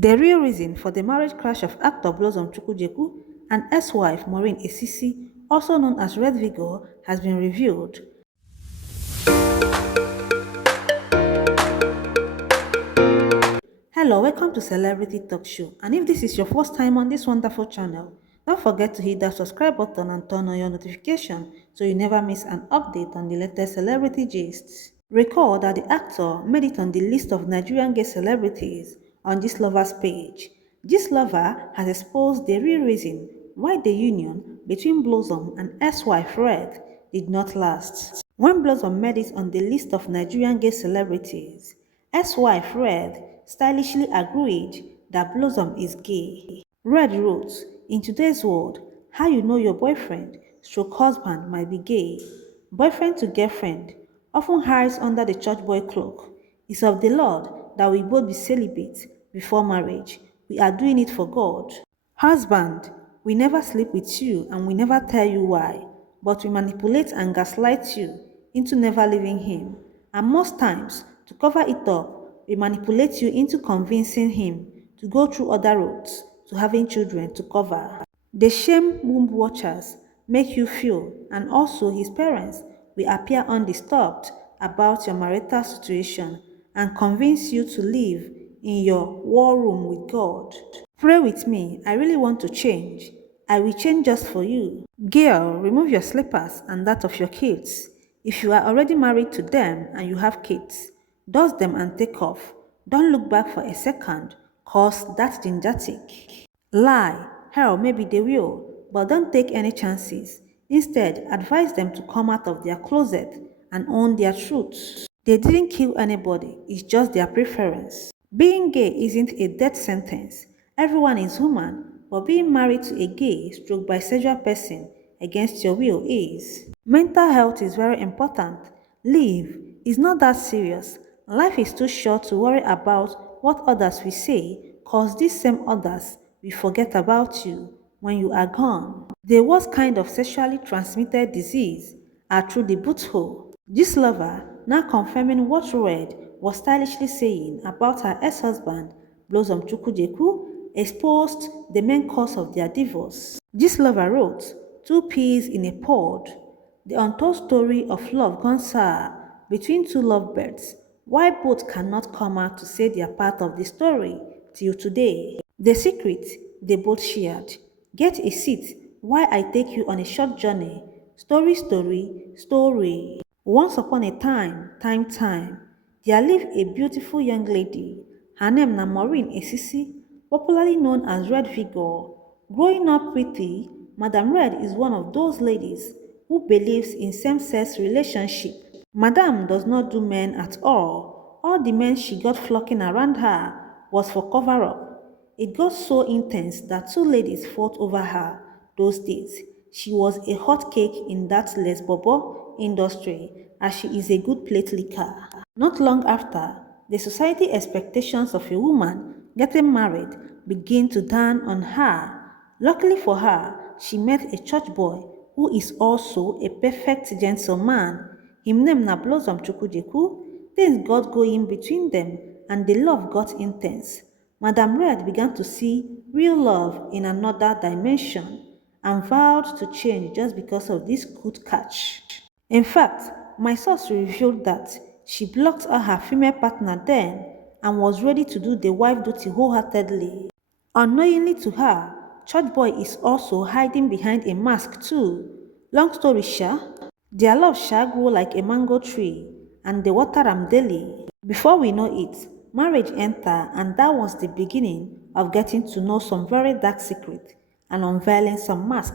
The real reason for the marriage crash of actor Blossom Chukwujekwu and ex-wife Maureen Esisi, also known as Red Vigor, has been revealed. Hello, welcome to Celebrity Talk Show, and if this is your first time on this wonderful channel, don't forget to hit that subscribe button and turn on your notification so you never miss an update on the latest celebrity gists. Recall that the actor made it on the list of Nigerian gay celebrities on Gistlover's page. Gistlover has exposed the real reason why the union between Blossom and ex-wife Red did not last. When Blossom made it on the list of Nigerian gay celebrities, ex-wife Red stylishly agreed that Blossom is gay. Red wrote, "In today's world, how you know your boyfriend stroke husband might be gay. Boyfriend to girlfriend often hides under the church boy cloak. It's of the Lord that we both be celibate before marriage. We are doing it for God. Husband, we never sleep with you and we never tell you why, but we manipulate and gaslight you into never leaving him. And most times, to cover it up, we manipulate you into convincing him to go through other routes to having children to cover. The shame womb watchers make you feel, and also his parents will appear undisturbed about your marital situation and convince you to live in your war room with God. Pray with me, I really want to change. I will change just for you. Girl, remove your slippers and that of your kids. If you are already married to them and you have kids, dust them and take off. Don't look back for a second, cause that's gingertic. Lie, hell, maybe they will, but don't take any chances. Instead, advise them to come out of their closet and own their truth. They didn't kill anybody, it's just their preference. Being gay isn't a death sentence. Everyone is human, but being married to a gay stroke bisexual person against your will is. Mental health is very important. Leave. It's not that serious. Life is too short to worry about what others will say, cause these same others will forget about you when you are gone. The worst kind of sexually transmitted disease are through the butthole. This lover, now confirming what Red was stylishly saying about her ex-husband, Blossom Chukwujekwu, exposed the main cause of their divorce. This lover wrote, "Two peas in a pod. The untold story of love gone sour between two lovebirds, why both cannot come out to say their part of the story till today. The secret they both shared. Get a seat while I take you on a short journey. Story, story, story. Once upon a time, there lived a beautiful young lady. Her name na Maureen Esisi, popularly known as Red Vigor. Growing up pretty, Madam Red is one of those ladies who believes in same-sex relationship. Madam does not do men at all. All the men she got flocking around her was for cover-up. It got so intense that two ladies fought over her those days. She was a hot cake in that Les Bobo industry, as she is a good plate licker. Not long after, the society expectations of a woman getting married begin to dawn on her. Luckily for her, she met a church boy who is also a perfect gentleman. Him name na Blossom Chukwujekwu. Things got going between them and the love got intense. Madam Red began to see real love in another dimension and vowed to change just because of this good catch. In fact, my source revealed that she blocked all her female partner then and was ready to do the wife duty wholeheartedly. Unknowingly to her, Church Boy is also hiding behind a mask too. Long story short, their love shall grow like a mango tree and they water am daily. Before we know it, marriage enter and that was the beginning of getting to know some very dark secret and unveiling some mask.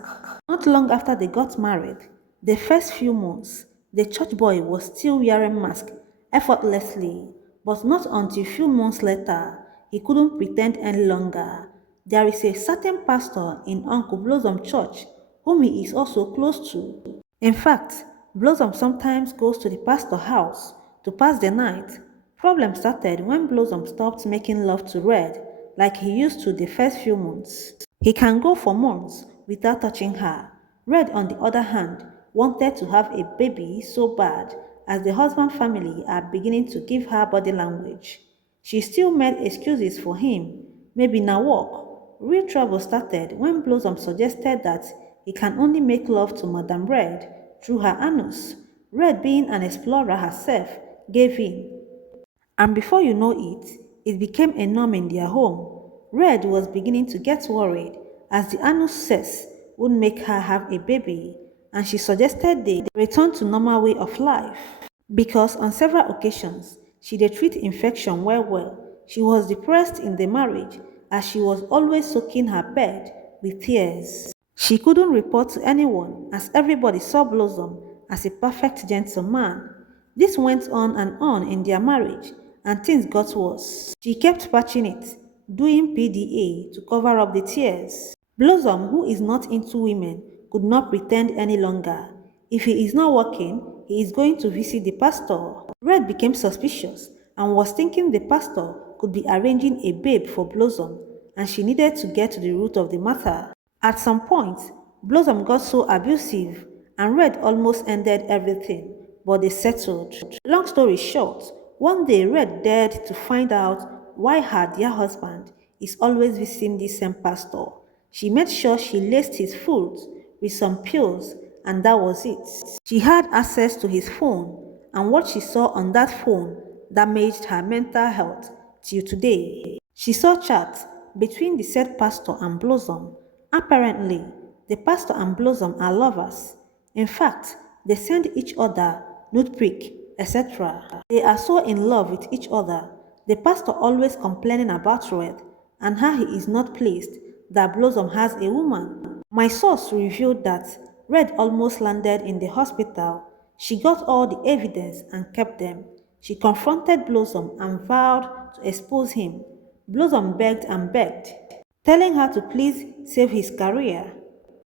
Not long after they got married, the first few months, the church boy was still wearing mask effortlessly, but not until few months later, he couldn't pretend any longer. There is a certain pastor in Uncle Blossom Church whom he is also close to. In fact, Blossom sometimes goes to the pastor's house to pass the night. Problem started when Blossom stopped making love to Red like he used to the first few months. He can go for months without touching her. Red, on the other hand, wanted to have a baby so bad as the husband family are beginning to give her body language. She still made excuses for him, maybe na work. Real trouble started when Blossom suggested that he can only make love to Madame Red through her anus. Red, being an explorer herself, gave in. And before you know it, it became a norm in their home. Red was beginning to get worried as the anus sex would make her have a baby, and she suggested they return to normal way of life. Because on several occasions, she did treat infection well. She was depressed in the marriage as she was always soaking her bed with tears. She couldn't report to anyone as everybody saw Blossom as a perfect gentleman. This went on and on in their marriage, and things got worse. She kept patching it, doing PDA to cover up the tears. Blossom, who is not into women, could not pretend any longer. If he is not working, he is going to visit the pastor. Red became suspicious and was thinking the pastor could be arranging a babe for Blossom, and she needed to get to the root of the matter. At some point, Blossom got so abusive and Red almost ended everything, but they settled. Long story short, one day Red dared to find out why her dear husband is always visiting this same pastor. She made sure she laced his foot with some pills, and that was it. She had access to his phone, and what she saw on that phone damaged her mental health till today. She saw chats between the said pastor and Blossom. Apparently, the pastor and Blossom are lovers. In fact, they send each other nude pic, etc. They are so in love with each other. The pastor always complaining about Red and how he is not pleased that Blossom has a woman. My source revealed that Red almost landed in the hospital. She got all the evidence and kept them. She confronted Blossom and vowed to expose him. Blossom begged and begged, telling her to please save his career.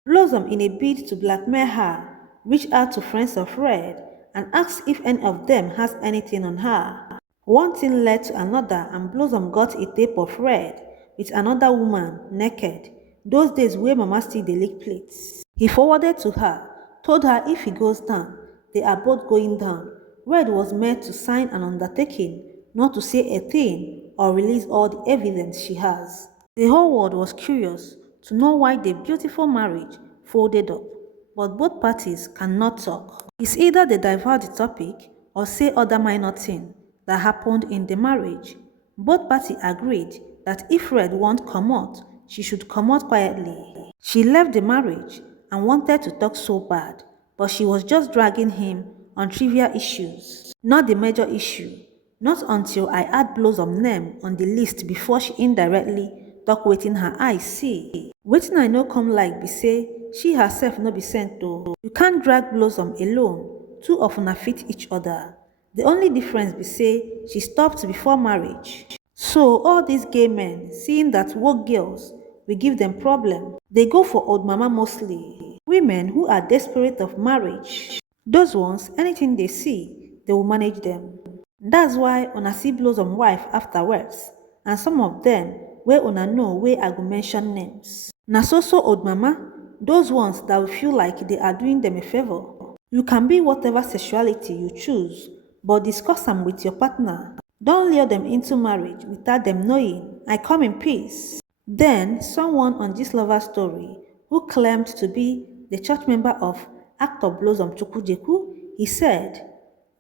Blossom, in a bid to blackmail her, reached out to friends of Red and asked if any of them has anything on her. One thing led to another, and Blossom got a tape of Red with another woman naked. Those days where Mama still dey lick plates. He forwarded to her, told her if he goes down, they are both going down. Red was meant to sign an undertaking, not to say a thing or release all the evidence she has. The whole world was curious to know why the beautiful marriage folded up, but both parties cannot talk. It's either they divert the topic or say other minor thing that happened in the marriage. Both parties agreed that if Red won't come out, she should come out quietly. She left the marriage and wanted to talk so bad, but she was just dragging him on trivial issues, not the major issue. Not until I add Blossom name on the list before she indirectly talk wetin her eyes see. Wetin I no come like be say she herself no be sent o. You can't drag Blossom alone. Two of una fit each other. The only difference be say she stopped before marriage. So all these gay men, seeing that woke girls will give them problem, they go for old mama mostly. Women who are desperate of marriage. Those ones, anything they see, they will manage them. That's why una see Blossom wife afterwards, and some of them where una know where I go mention names. Na so old mama, those ones that will feel like they are doing them a favor. You can be whatever sexuality you choose, but discuss them with your partner. Don't lure them into marriage without them knowing. I come in peace. Then someone on Gistlover story who claimed to be the church member of actor Blossom Chukwujekwu, he said,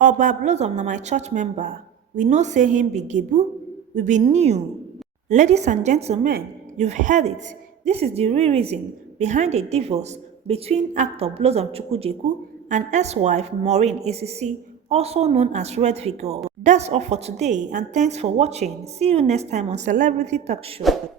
Oba Blossom na my church member. We know say him be Gebu. We be new. Ladies and gentlemen, you've heard it. This is the real reason behind the divorce between actor Blossom Chukwujekwu and ex-wife Maureen ACC, also known as Red Figure. That's all for today, and thanks for watching. See you next time on Celebrity Talk Show.